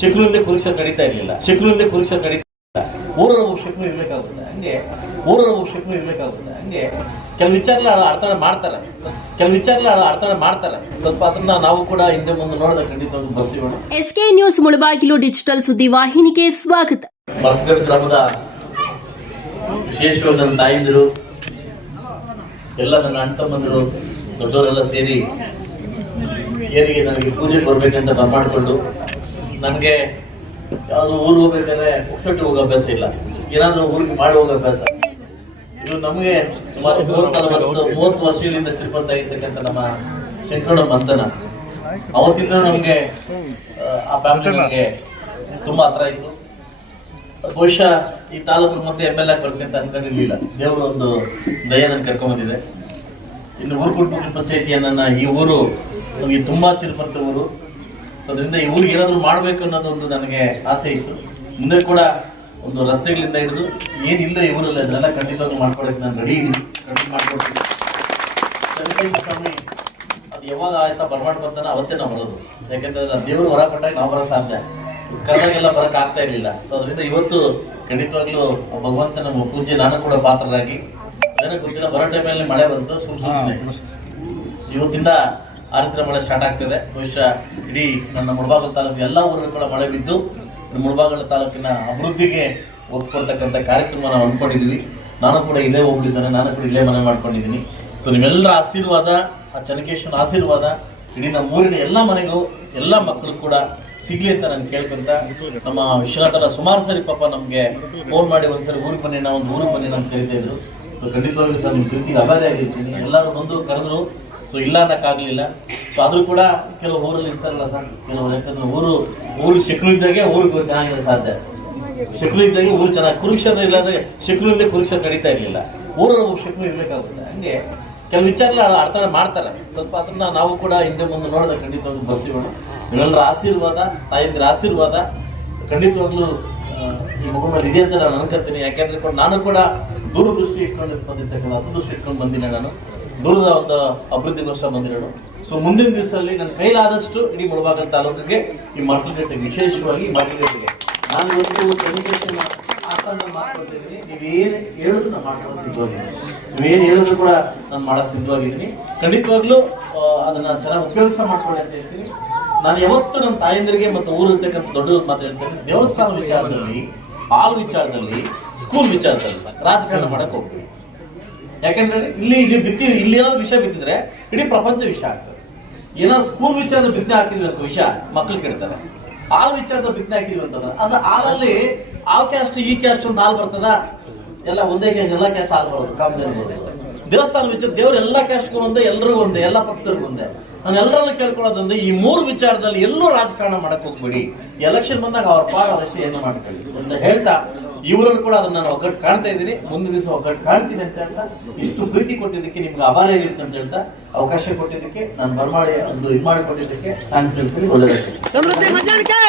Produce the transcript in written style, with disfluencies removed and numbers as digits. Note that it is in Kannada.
ಶಕ್ರುವಿಂದ ಕುರುಕ್ಷೇತ್ರ ನಡೀತಾ ಇರಲಿಲ್ಲ. ಶಕ್ರುವಿಂದ ಕುರುಕ್ಷೇತ್ರ ನಡೀತಾ ಇಲ್ಲ. ಊರಲ್ಲಿ ಒಬ್ಬ ಶಕ್ರು ಇರ್ಬೇಕಾಗುತ್ತೆ. ಹಂಗೆ ಊರಲ್ಲಿ ಒಬ್ಬ ಶಕ್ರು ಇರ್ಬೇಕಾಗುತ್ತೆ. ಹಂಗೆ ಕೆಲವು ವಿಚಾರಗಳ ಅರ್ಥನೆ ಮಾಡ್ತಾರೆ, ಸ್ವಲ್ಪ ಅದನ್ನ ನಾವು ಕೂಡ ಹಿಂದೆ ಮುಂದೆ ನೋಡಿದ್ರೆ ಖಂಡಿತವಾಗಿ ಬರ್ತೀವಿ. SK ನ್ಯೂಸ್ ಮುಳಬಾಗಿಲು ಡಿಜಿಟಲ್ ಸುದ್ದಿ ವಾಹಿನಿಗೆ ಸ್ವಾಗತ. ಮಸ್ಕಡ್ ಗ್ರಾಮದ ವಿಶೇಷವಾಗಿ ನನ್ನ ತಾಯಿಂದಿರು, ಎಲ್ಲ ನನ್ನ ಅಣ್ಣ ತಮ್ಮಂದಿರು, ದೊಡ್ಡವರೆಲ್ಲ ಸೇರಿ ಏನಿಗೆ ನನಗೆ ಪೂಜೆಗೆ ಬರ್ಬೇಕಂತ ಬರ್ಮಾಡ್ಕೊಂಡು, ನನಗೆ ಯಾವುದು ಊರು ಹೋಗ್ಬೇಕಾದ್ರೆ ಒಕ್ಸಟ್ಟು ಹೋಗೋ ಅಭ್ಯಾಸ ಇಲ್ಲ, ಏನಾದರೂ ಊರಿಗೆ ಮಾಡಿ ಹೋಗೋ ಅಭ್ಯಾಸ. ಇದು ನಮಗೆ ಸುಮಾರು 30 ವರ್ಷಗಳಿಂದ ಚಿಲ್ಪರ್ತಾ ಇರ್ತಕ್ಕಂಥ ನಮ್ಮ ಶಂಕರಣ್ಣ ಮಂತನ. ಅವತ್ತಿಂದ ನಮಗೆ ಆ ಫ್ಯಾಮಿಲಿ ನನಗೆ ತುಂಬ ಹತ್ರ ಇತ್ತು. ಬಹುಶಃ ಈ ತಾಲೂಕು ಮುಂದೆ MLA ಬರ್ತೀನಿ ಅಂತ ಅನ್ಕೊಂಡಿರ್ಲಿಲ್ಲ. ದೇವರು ಒಂದು ದಯ ನನ್ ಕರ್ಕೊಂಡ್ಬಂದಿದೆ. ಇನ್ನು ಊರುಕುಂಟೂರು ಪಂಚಾಯಿತಿಯನ್ನ ಈ ಊರು ನಮಗೆ ತುಂಬಾ ಚಿಲ್ಪರ್ತ ಊರು. ಸೊ ಅದರಿಂದ ಈ ಊರಿಗೆ ಏನಾದ್ರು ಮಾಡ್ಬೇಕು ಅನ್ನೋದೊಂದು ನನಗೆ ಆಸೆ ಇತ್ತು. ಮುಂದೆ ಕೂಡ ಒಂದು ರಸ್ತೆಗಳಿಂದ ಹಿಡಿದು ಏನಿಲ್ಲ ಈ ಊರಲ್ಲಿ ಅದನ್ನೆಲ್ಲ ಖಂಡಿತವಾಗಿ ಮಾಡ್ಕೊಡಕ್ಕೆ ನಾನು ರೆಡಿ ಇದ್ದೀನಿ, ಖಂಡಿತ ಮಾಡ್ಕೊಡ್ತೀನಿ. ಸ್ವಾಮಿ ಅದು ಯಾವಾಗ ಆಯ್ತಾ ಬರ್ಮಾಡ್ ಬರ್ತಾನ ಅವತ್ತೇ ನಾವು ಬರೋದು. ಯಾಕಂದ್ರೆ ದೇವರು ಹೊರ ಕೊಟ್ಟಾಗ ನಾವು ಬರೋ ಸಾಧ್ಯ, ಕರೆದಾಗೆಲ್ಲ ಬರಕ್ ಆಗ್ತಾ ಇರ್ಲಿಲ್ಲ. ಸೊ ಅದರಿಂದ ಇವತ್ತು ಖಂಡಿತವಾಗ್ಲೂ ಭಗವಂತ ನಮ್ಮ ಪೂಜೆ ನಾನು ಕೂಡ ಪಾತ್ರರಾಗಿ, ನನಗೆ ಗೊತ್ತಿಲ್ಲ ಬರೋ ಟೈಮಲ್ಲಿ ಮಳೆ ಬಂತು, ಇವತ್ತಿಂದ ಆ ರೀತಿ ಮಳೆ ಸ್ಟಾರ್ಟ್ ಆಗ್ತದೆ. ಬಹುಶಃ ಇಡೀ ನನ್ನ ಮುಳಬಾಗಿಲು ತಾಲೂಕು ಎಲ್ಲ ಊರುಗಳು ಕೂಡ ಮಳೆ ಬಿದ್ದು ಮುಳಬಾಗಿಲು ತಾಲೂಕಿನ ಅಭಿವೃದ್ಧಿಗೆ ಒತ್ತು ಕೊಡ್ತಕ್ಕಂಥ ಕಾರ್ಯಕ್ರಮ ನಾವು ಅಂದ್ಕೊಂಡಿದ್ದೀವಿ. ನಾನು ಕೂಡ ಇಲ್ಲೇ ಹೋಗ್ಬಿಟ್ಟಿದ್ದೇನೆ, ನಾನು ಕೂಡ ಇಲ್ಲೇ ಮನೆ ಮಾಡ್ಕೊಂಡಿದ್ದೀನಿ. ಸೊ ನಿಮ್ಮೆಲ್ಲರ ಆಶೀರ್ವಾದ, ಆ ಚನ್ನಕೇಶ್ವರ ಆಶೀರ್ವಾದ ಇಡೀ ನಮ್ಮ ಊರಿನ ಎಲ್ಲ ಮನೆಗೂ ಎಲ್ಲ ಮಕ್ಕಳು ಕೂಡ ಸಿಗ್ಲಿ ಅಂತ ನಾನು ಕೇಳ್ಕೊಂತ, ನಮ್ಮ ವಿಶ್ವನಾಥನ ಸುಮಾರು ಸರಿ ಪಾಪ ನಮ್ಗೆ ಫೋನ್ ಮಾಡಿ ಒಂದ್ಸರಿ ಊರಿಗೆ ಬನ್ನಿ, ಒಂದು ಊರಿಗೆ ಬನ್ನಿ ಅಂತ ಕರಿತಾ ಇದ್ರು. ಸೊ ಖಂಡಿತವಾಗ್ಲೂ ಸರ್ ನಿಮ್ಮ ಪ್ರೀತಿಗೆ ಅಭಾರಿ ಆಗಿರ್ತೀನಿ. ಎಲ್ಲರೂ ಬಂದು ಕರೆದ್ರು, ಸೊ ಇಲ್ಲ ಅನ್ನಕ್ಕಾಗಲಿಲ್ಲ. ಸೊ ಆದ್ರೂ ಕೂಡ ಕೆಲವು ಊರಲ್ಲಿ ಇರ್ತಾರಲ್ಲ ಸರ್ ಕೆಲವರು, ಯಾಕಂದ್ರೆ ಊರು ಶಕ್ರು ಇದ್ದಾಗೆ ಊರಿಗೆ ಚೆನ್ನಾಗಿರೋ ಸಾಧ್ಯ. ಶಕ್ರು ಇದ್ದಾಗೆ ಊರು ಚೆನ್ನಾಗಿ, ಕುರುಕ್ಷೇತ್ರ ಇಲ್ಲಾಂದ್ರೆ ಶಕ್ರುವಿಂದ ಕುರುಕ್ಷೇತ್ರ ನಡೀತಾ ಇರಲಿಲ್ಲ. ಊರಲ್ಲಿ ಒಬ್ಬ ಶಕ್ರು ಇರ್ಬೇಕಾಗುತ್ತೆ. ಹಂಗೆ ಕೆಲವು ವಿಚಾರಗಳ ಅರ್ಥನೆ ಮಾಡ್ತಾರೆ, ಸ್ವಲ್ಪ ಅದನ್ನ ನಾವು ಕೂಡ ಹಿಂದೆ ಮುಂದೆ ನೋಡಿದ್ರೆ ಖಂಡಿತವಾಗ್ಲೂ ಬರ್ತೀವಿ. ನಿಮ್ಮೆಲ್ಲರ ಆಶೀರ್ವಾದ, ತಾಯಿಂದ್ರ ಆಶೀರ್ವಾದ ಖಂಡಿತವಾಗ್ಲೂ ಈ ಮಗು ಮೇಲೆ ಇದೆ ಅಂತ ನಾನು ಅನ್ಕೊಂತೀನಿ. ಯಾಕೆಂದ್ರೆ ನಾನು ಕೂಡ ದೂರದೃಷ್ಟಿ ಇಟ್ಕೊಂಡು ಬಂದಿರ್ತಕ್ಕಂಥ, ಹತ್ತದೃಷ್ಟಿ ಇಟ್ಕೊಂಡು ಬಂದಿನಿ. ನಾನು ದೂರದ ಒಂದು ಅಭಿವೃದ್ಧಿಗೋಸ್ಕರ ಬಂದಿರೋದು. ಸೊ ಮುಂದಿನ ದಿವಸದಲ್ಲಿ ನನ್ನ ಕೈಲಾದಷ್ಟು ಇಡೀ ಮುಳಬಾಗಿಲು ತಾಲೂಕಿಗೆ, ಈ ಮಕ್ಕಳಿಗೆ ವಿಶೇಷವಾಗಿ ಮಕ್ಕಳಿಗೆ ನಾನು ಇವತ್ತು ಕಮ್ಯುನಿಕೇಶನ್ ಮಾಡ್ಕೊಳ್ತಿದ್ದೀನಿ. ನೀವೇನು ಹೇಳಿದ್ರು ನಾನು ಮಾಡ್ಕೊಳ್ಳೋ ಸಿದ್ಧವಾಗಿದ್ದೀನಿ, ನೀವೇನು ಹೇಳಿದ್ರು ಕೂಡ ನಾನು ಮಾಡೋಕ್ಕೆ ಸಿದ್ಧವಾಗಿದ್ದೀನಿ. ಖಂಡಿತವಾಗ್ಲೂ ಅದನ್ನ ಚೆನ್ನಾಗಿ ಉಪಯೋಗ ಮಾಡ್ಕೊಳ್ಳಿ ಅಂತ ಹೇಳ್ತೀನಿ. ನಾನು ಯಾವತ್ತು ನನ್ನ ತಾಯಂದಿರಿಗೆ ಮತ್ತು ಊರಿರ್ತಕ್ಕಂಥ ದೊಡ್ಡವ್ರು ಮಾತು ಹೇಳ್ತೇನೆ, ದೇವಸ್ಥಾನ ವಿಚಾರದಲ್ಲಿ, ಹಾಲ್ ವಿಚಾರದಲ್ಲಿ, ಸ್ಕೂಲ್ ವಿಚಾರದಲ್ಲಿ ರಾಜಕಾರಣ ಮಾಡಕ್ ಹೋಗ್ತೀವಿ. ಯಾಕಂದ್ರೆ ಇಲ್ಲಿ ಇಲ್ಲಿ ಏನಾದ್ರು ವಿಷಯ ಬಿತ್ತಿದ್ರೆ ಇಡೀ ಪ್ರಪಂಚ ವಿಷಯ ಆಗ್ತದೆ. ಏನಾದ್ರು ಸ್ಕೂಲ್ ವಿಚಾರದ ಬಿತ್ತನೆ ಹಾಕಿದ್ವಿ ಅಂತ ವಿಷಯ ಮಕ್ಕಳು ಕೇಳ್ತಾರೆ. ಹಾಲ್ ವಿಚಾರದ ಬಿತ್ತನೆ ಹಾಕಿದ್ವಿ ಅಂತಂದ್ರೆ ಅದು ಹಾಲಲ್ಲಿ ಆ ಕ್ಯಾಸ್ಟ್ ಈ ಕ್ಯಾಸ್ಟ್ ಒಂದು ಹಾಲು ಬರ್ತದ, ಎಲ್ಲ ಒಂದೇ ಕ್ಯಾಸ್ಟ್, ಎಲ್ಲ ಕ್ಯಾಸ್ಟ್ ಹಾಲು ಬರೋದು ಕಾಮದೇವ್ರಿಗೆ. ದೇವಸ್ಥಾನ ವಿಚಾರ ದೇವ್ರ ಎಲ್ಲ ಕ್ಯಾಸ್ಟ್ಗೂ ಒಂದೇ, ಎಲ್ರಿಗೂ ಒಂದೇ, ಎಲ್ಲ ಪಕ್ಷದವ್ರಿಗೂ ಒಂದೇ. ನಾನು ಎಲ್ಲರಲ್ಲೂ ಕೇಳ್ಕೊಳ್ಳೋದಂದ್ರೆ ಈ 3 ವಿಚಾರದಲ್ಲಿ ಎಲ್ಲೂ ರಾಜಕಾರಣ ಮಾಡಕ್ ಹೋಗ್ಬೇಡಿ. ಎಲೆಕ್ಷನ್ ಬಂದಾಗ ಅವ್ರ ಪಾಡ ಅವಶ್ಯ ಏನು ಮಾಡ್ಕೊಳ್ಳಿ ಅಂತ ಹೇಳ್ತಾ, ಇವರಲ್ಲಿ ಕೂಡ ಅದನ್ನ ನಾನು ಒಗ್ಗಟ್ಟು ಕಾಣ್ತಾ ಇದ್ದೀನಿ. ಮುಂದಿನ ದಿವಸ ಒಗ್ಗಟ್ಟು ಕಾಣ್ತೀನಿ ಅಂತ ಹೇಳ್ತಾ, ಇಷ್ಟು ಪ್ರೀತಿ ಕೊಟ್ಟಿದ್ದಕ್ಕೆ ನಿಮ್ಗೆ ಅಭಾರ ಆಗಿರುತ್ತೆ ಅಂತ ಹೇಳ್ತಾ, ಅವಕಾಶ ಕೊಟ್ಟಿದ್ದಕ್ಕೆ, ನಾನು ಬರ್ಮಾಡಿ ಒಂದು ಇದು ಮಾಡಿಕೊಟ್ಟಿದ್ದಕ್ಕೆ ಥ್ಯಾಂಕ್ಸ್ ಹೇಳ್ತೀನಿ. ಒಳ್ಳೆಯದಾಗ್ತದೆ. ಸಮೃದ್ಧಿ ಮಂಜಾಣಿಕೆ.